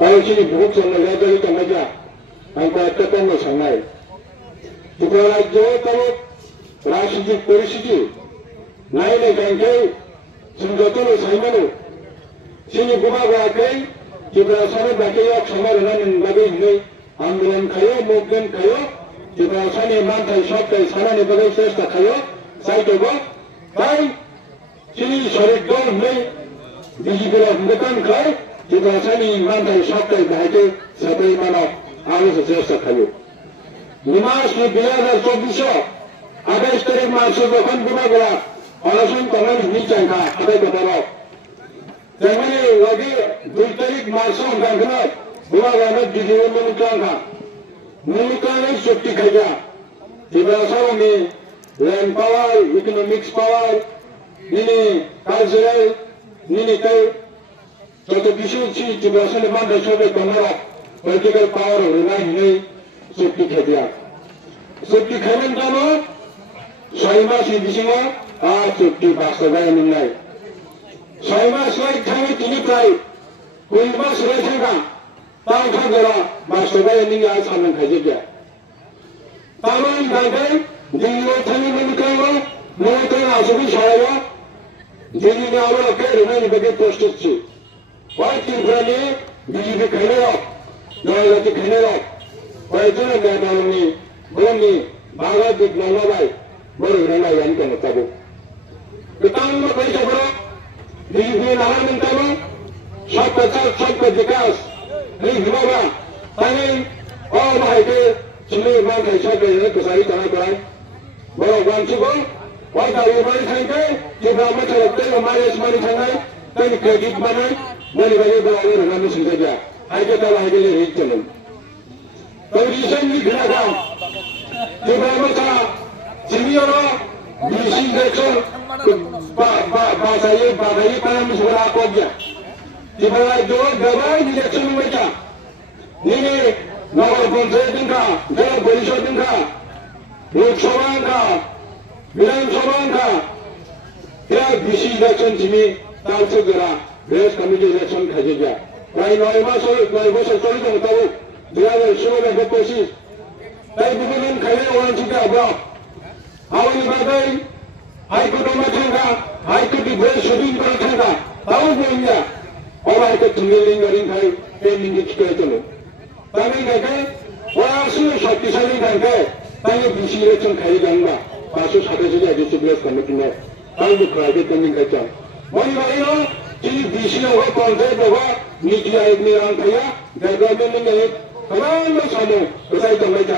당신이 무국선을 해결이 당하자 한과 뜻을 상하이 국가라ಜ್요 রাজনৈতিক পরিস্থিতি নাইলে ব্যাংকে সংযতন সাইমানো সিনি বুমাগাকে জিব্রাসানে বাকিয়া সমাধান লাগে নেই আন্দোলন খায়ো মুভমেন্ট খায়ো জিব্রাসানে মানথাই সবটাই সানানে বাগে চেষ্টা খায়ো সাইতোবো তাই সিনি শরীর দল নেই বিজেপির মুকান খায় জিব্রাসানে মানথাই সবটাই বাইতে সাবাই মানো আলো চেষ্টা খায়ো নিমাস 2024 28 তারিখ মাসে যখন বুমাগুলা অনশন কমাই নিচাঙ্কা আদায় করতে তেমনি লগে 2 তারিখ মাসে গাঙ্গনা বুমাগানে দিদিও মুকাঙ্কা মুকানে শক্তি খাইয়া জিবাসাওনি ল্যান্ড পাওয়ার ইকোনমিক্স পাওয়ার নিনি কালচারাল নিনি তাই যত কিছু ছিল জিবাসানে মানতে সবে কমারা পলিটিক্যাল পাওয়ার হইনা নেই শক্তি খাইয়া শক্তি খাইবেন কেন 6 মাস বিশিঙা আর চুক্তি বাস্তবায়ন নাই 6 মাস থাকি তিনি প্রায় 2 মাস থাকা তাও থাকা বাস্তবায়ন আজ সামনে খাইছে গিয়া তারপর গাইবে দিল্লি থানি মনিকাইব মনিকাই আসবি সরাইব দিল্লি আমরা কে রেমানি বেগে প্রস্তুতছি ওই ত্রিপুরানি বিজেপি খাইলে জয়লতি খাইলে কয়েকজন নেতানি বলনি ভাগবত নলবাই বড় গ্রামে ইয়ানকে মতাবো বিতাঙ্গ পয়সা বড় বিজেপি নাম মন্তাবো সবকা বিকাশ এই হিমাবা তাই ও ভাইকে চলে মাকে সবকে কসাই করা করাই বড় গামছুকো ওই দাবি বাড়ি থাকতে যে গ্রামে চলতে মায়ের মারি থাকাই তাই ক্রেডিট বানাই বলে বলে বড় গ্রামে শুনতে যা আইকে তাও আইকে রেট চলুন তো রিসেন্টলি ঘিরা গাম যে গ্রামে তা সিনিয়র ডিসি ইলেকশন বাসাই কালাম সুরা কোগিয়া জিবাই জো গবাই ইলেকশন মেটা নিনি নগর পঞ্চায়েত দিনকা জেলা পরিষদ দিনকা লোকসভা কা বিধানসভা কা या ডিসি ইলেকশন জিমি তালছে গরা বেস কমিটি ইলেকশন খাজে যা প্রায় 9 বছর চলে গেল তাও 2016-25 তাই বিভিন্ন খাইলে ওয়ানচিকা আবরা awal bagai haikot matangga haikot ibres shooting kara thanga tau boinga ora haikot tungeling garing khai training dikhe chalo tami gagai ora su shaktisali gagai tai bisi election khai ganga 527 ᱡᱮ ᱰᱤᱥᱴᱨᱤক্ট কমিটি নে তাই private training খাইছা মই বাড়িও কি BC ও পঞ্চায়েত ও নীতি আয়োগ নে run খাইয়া গভর্নমেন্ট নে তমাম সামো কোথায় তোমরা